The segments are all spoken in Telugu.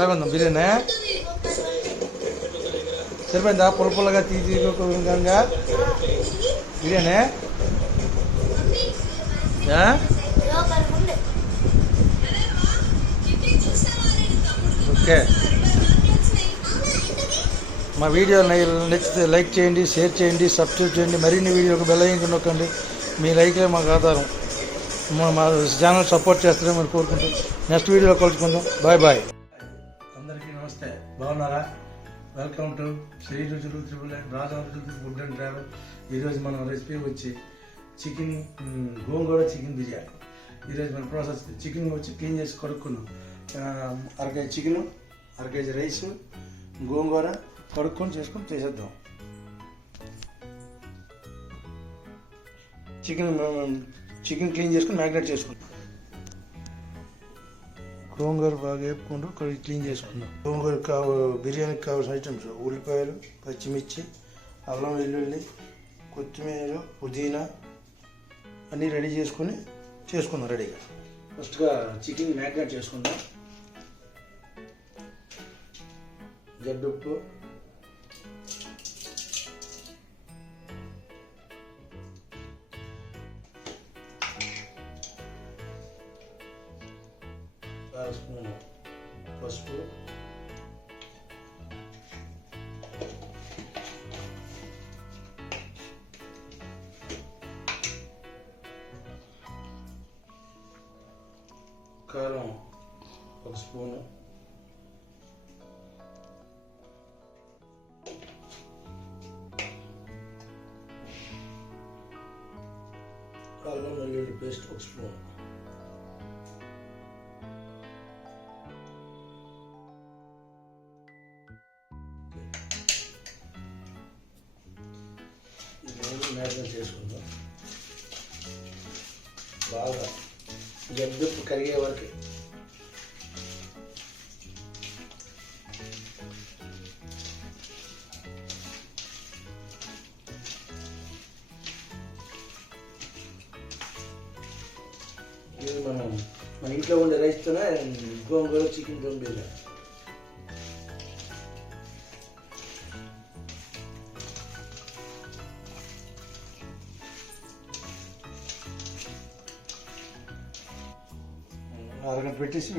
ఎలాగుందా బిర్యానీ? సరిపోయిందా? పుల్లగా తీగా బిర్యానీ ఓకే. మా వీడియో నచ్చితే లైక్ చేయండి, షేర్ చేయండి, సబ్స్క్రైబ్ చేయండి. మరిన్ని వీడియోకి బెల్ ఐకాన్ నొక్కండి. మీ లైక్లే మాకు ఆధారం. మా ఛానల్ సపోర్ట్ చేస్తారని మీరు కోరుకుంటూ నెక్స్ట్ వీడియోలో కలుసుకుందాం. Bye bye. అందరికీ నమస్తే. బాగున్నారా? Welcome to Sri Ruchulu triple and Raja food and travel. ఈరోజు మనం రెసిపీ వచ్చి చికెన్ గోంగూర చికెన్ బిర్యానీ. ఈరోజు మన ప్రాసెస్ చికెన్ వచ్చి క్లీన్ చేసి కడుక్కున్నాం. అరకేజీ చికెను, అరకేజీ రైస్, గోంగూర కడుక్కొని చేసుకొని చేసేద్దాం. చికెన్ క్లీన్ చేసుకుని మ్యాగ్నేట్ చేసుకుంటాం. గోంగూర బాగా వేపుకుంటూ క్లీన్ చేసుకుందాం. గోంగూర బిర్యానీకి కావాల్సిన ఐటమ్స్ ఉల్లిపాయలు, పచ్చిమిర్చి, అల్లం వెల్లుల్లి, కొత్తిమీర, పుదీనా అన్నీ రెడీ చేసుకుందాం రెడీగా. ఫస్ట్గా చికెన్ మ్యాగ్నేట్ చేసుకుందాం. గడ్డుప్పు, స్పూను పసుపు, కారం 1 స్పూను, అల్లం వెల్లుల్లి పేస్ట్ 1 స్పూన్, మ్యారినేట్ చేసుకుందాం. బాగా గడ్డుప్పు కరిగే వరకు ఇది మన ఇంట్లో ఉండే రైస్తోనే గోంగూర చికెన్ దమ్ బిర్యానీ. అరగంట పెట్టేసి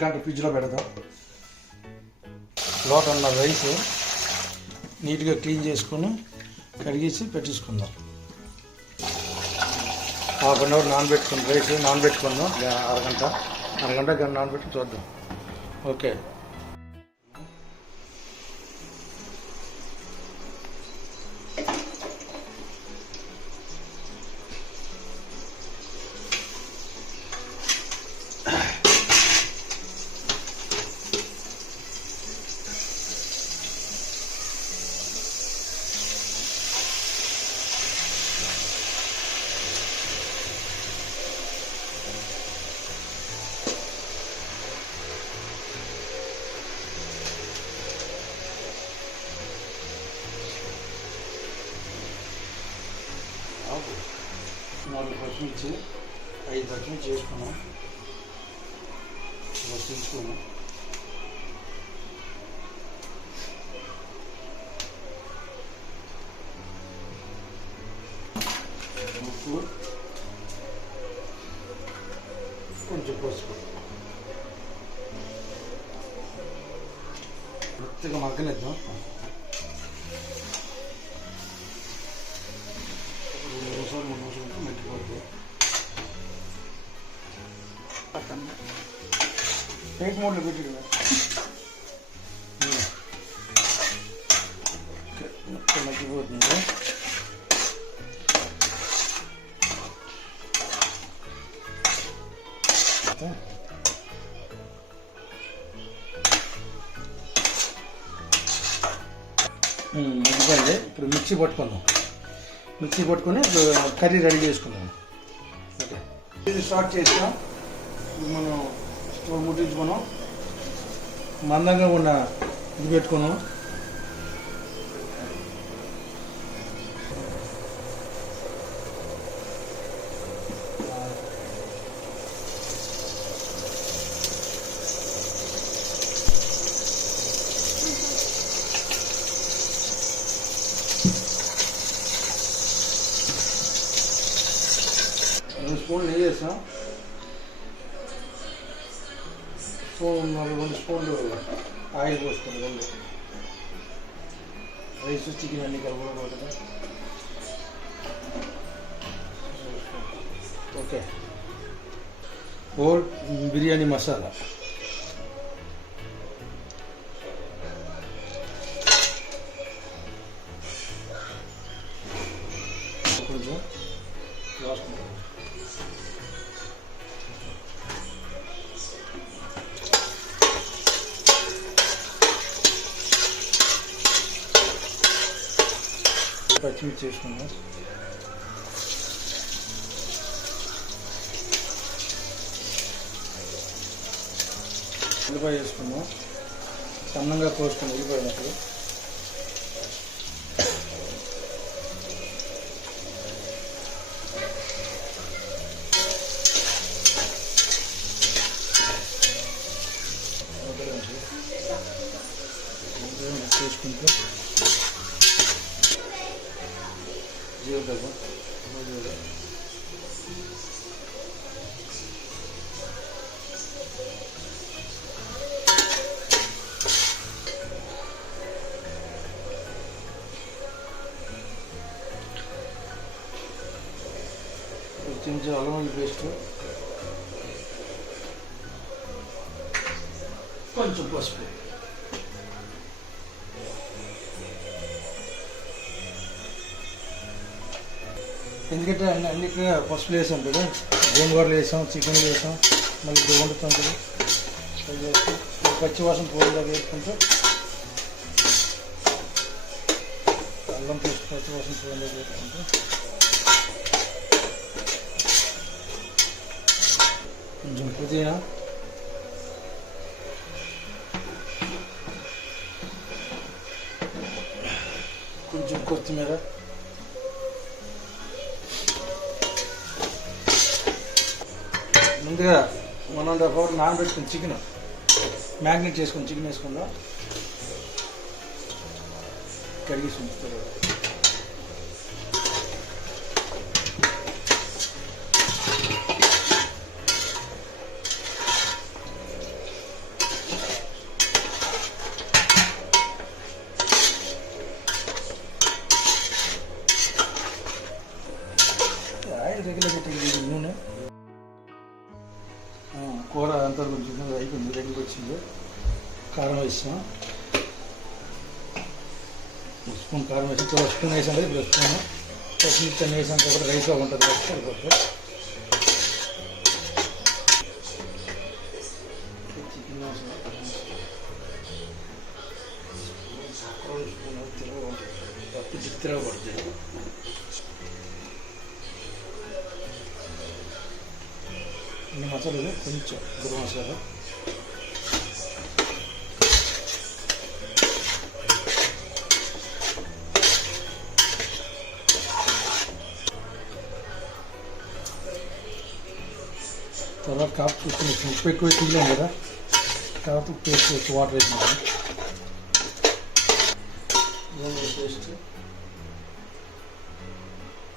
గంట ఫ్రిడ్జ్లో పెడదాం. లోటన్న రైస్ నీట్గా క్లీన్ చేసుకొని కడిగేసి పెట్టేసుకుందాం. హాఫ్ అన్ అవర్ నానబెట్టుకుని రైస్ నానబెట్టుకుందాం. అరగంట నానబెట్టి చూద్దాం. ఓకే. నాలుగు పచ్చిమిర్చి, 5 పచ్చిమిర్చి వేసుకున్నాం. తీసుకున్నాం. ఉప్పు, కొంచెం పసుపు, కొద్దిగా మగ్గనిద్దాం. एक मोड में ఎందుకంటే ఇప్పుడు మిక్సీ పట్టుకొని కర్రీ రెడీ చేసుకుందాం. ఓకే, ఇది స్టార్ట్ చేస్తాం. మనం స్టవ్ ముట్టించుకున్నాం. మందంగా ఉన్న ఇది పెట్టుకున్నాం. స్పూన్లు నెయ్యి వేసాం, 2 స్పూన్లు ఆయిల్ పోసుకుంది. 2 రైస్ చికెన్ అన్ని కలుపుకోవాలి. ఓకే, హోల్ బిర్యానీ మసాలా కొంచెం పచ్చిమిర్చి చేసుకున్నాం. ఉల్లిపాయ వేసుకున్నాం, సన్నంగా కోసుకున్నాం ఉల్లిపాయనప్పుడు. చేసుకుంటూ జీలకర్ర, కొంచెం అల్లం వెల్లుల్లి పేస్ట్, కొంచెం పసుపు. ఎందుకంటే అన్నిటికీ పసుపు వేసాం కదా, గోంగూరలు వేసాం, చికెన్లు వేసాం, మళ్ళీ ఇప్పుడు వండుతాం కదా. అది చేసి పచ్చివాసన పోయేలా వేసుకుంటూ అల్లం పేస్ట్ పచ్చివాసన పోయేలా వేసుకుంటూ కొంచెం పుదీనా, కొంచెం కొత్తిమీర, ముందుగా 1.5 hour నానబెట్టుకుని చికెన్ మ్యాగ్నేట్ చేసుకుని చికెన్ వేసుకుందాం. కడిగేసి ఉంచుతారు. ఆయిల్ రెగ్యులర్ పెట్టింది, నూనె. కూర అంతా కొంచెం అయిపోయింది, దగ్గరికి వచ్చింది. కారం వేసాం, 1 స్పూన్ కారం వేసి, 1 స్పూన్ వేసాం కదా, 1 స్పూన్ పచ్చిమిర్చి అన్నీ వేసాం కాబట్టి రైస్లో ఉంటుంది కాబట్టి సరిపోతుంది. చికెన్ తిరగబడుతుంది. ఇన్ని మసాలాలు, కొంచెం గరం మసాలా, తర్వాత కాపు చూసుకుని ఉప్పు ఎక్కువ తీయలేం కదా, తర్వాత ఉప్పు వేసుకోవచ్చు, వాటర్ వేసినా. గోంగూర పేస్ట్,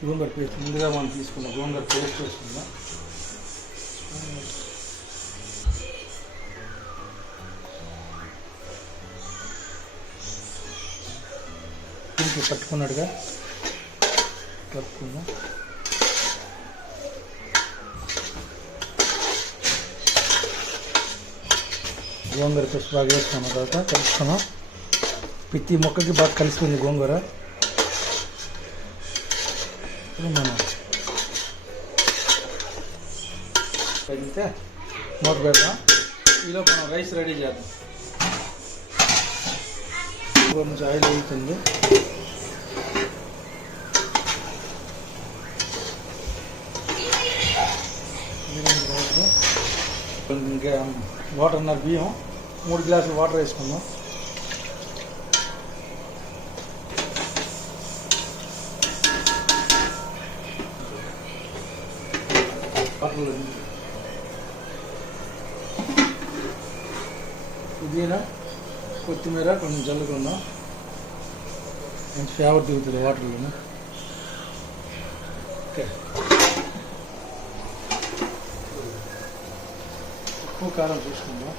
గోంగూర పేస్ట్ ముందుగా మనం తీసుకున్నాం. గోంగూర పేస్ట్ వేసుకుందాం. దీనికి పట్టుకున్నట్టుగా కలుపుకుందాం. గోంగూర పేస్ట్ బాగా వేసుకున్న తర్వాత కలుపుకున్నాం. ప్రతి మొక్కకి బాగా కలిసిపోయింది గోంగూర. ఇప్పుడు మనం తగ్గితే మూత పెడతాం. ఈలో మనం రైస్ రెడీ చేద్దాం. కొంచెం ఆయిల్ అవుతుంది. ఇంకా వాటర్ బియ్యం 3 గ్లాసులు వాటర్ వేసుకుందాం. పుదీనా, కొత్తిమీర కొంచెం చల్లుకుందాం. మంచి ఫ్లేవర్ దిగుతుంది వాటర్లో. ఓకే, ఉప్పు కారం చూసుకుందాం.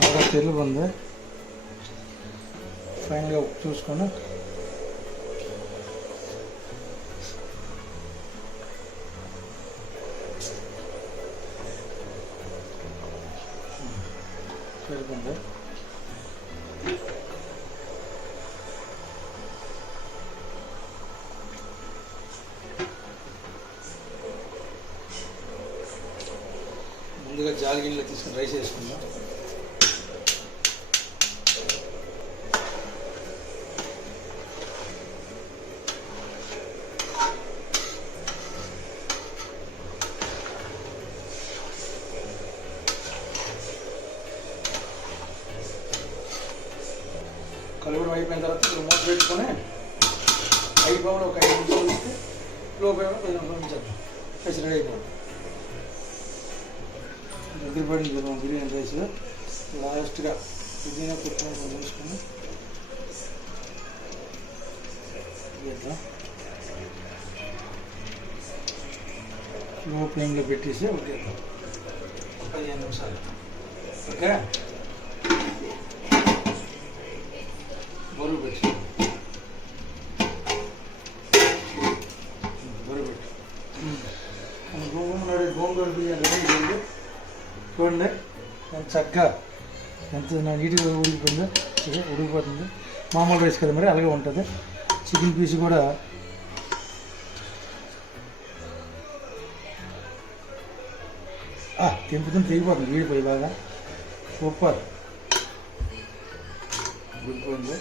బాగా తెలుగు ఉంది. ఫైనల్గా ఉప్పు చూసుకొని సరిపోయింది. ముందుగా జాలి గిన్నెలో తీసుకుని రైస్ వేసుకుందాం. కలుపుడు అయిపోయిన తర్వాత మూత పెట్టుకొని అయిపోవడం ఒక 5 నిమిషాలు ఇస్తే లోపల 10 నిమిషాలు ఉంచాలి. రైస్ రెడీ అయిపోవాలి. దగ్గర పడింది బిర్యానీ రైస్. లాస్ట్గా పుదీనా కొత్తిమీర వేసుకొని లో ఫ్లేమ్లో పెట్టేసి ఒక 15 నిమిషాలు. ఓకే, బరువు పెట్టి గోంగూర బిర్యానీ చూడండి ఎంత చక్కగా ఎంత నీట్గా ఉడికిపోయిందో. ఉడికిపోతుంది. మామూలు రైస్ కదా, మరి అలాగే ఉంటుంది. చికెన్ పీస్ కూడా తెంపుతుంది, తెగిపోతుంది. వీడిపోయి బాగా సూపర్ ఉడికిపోయింది.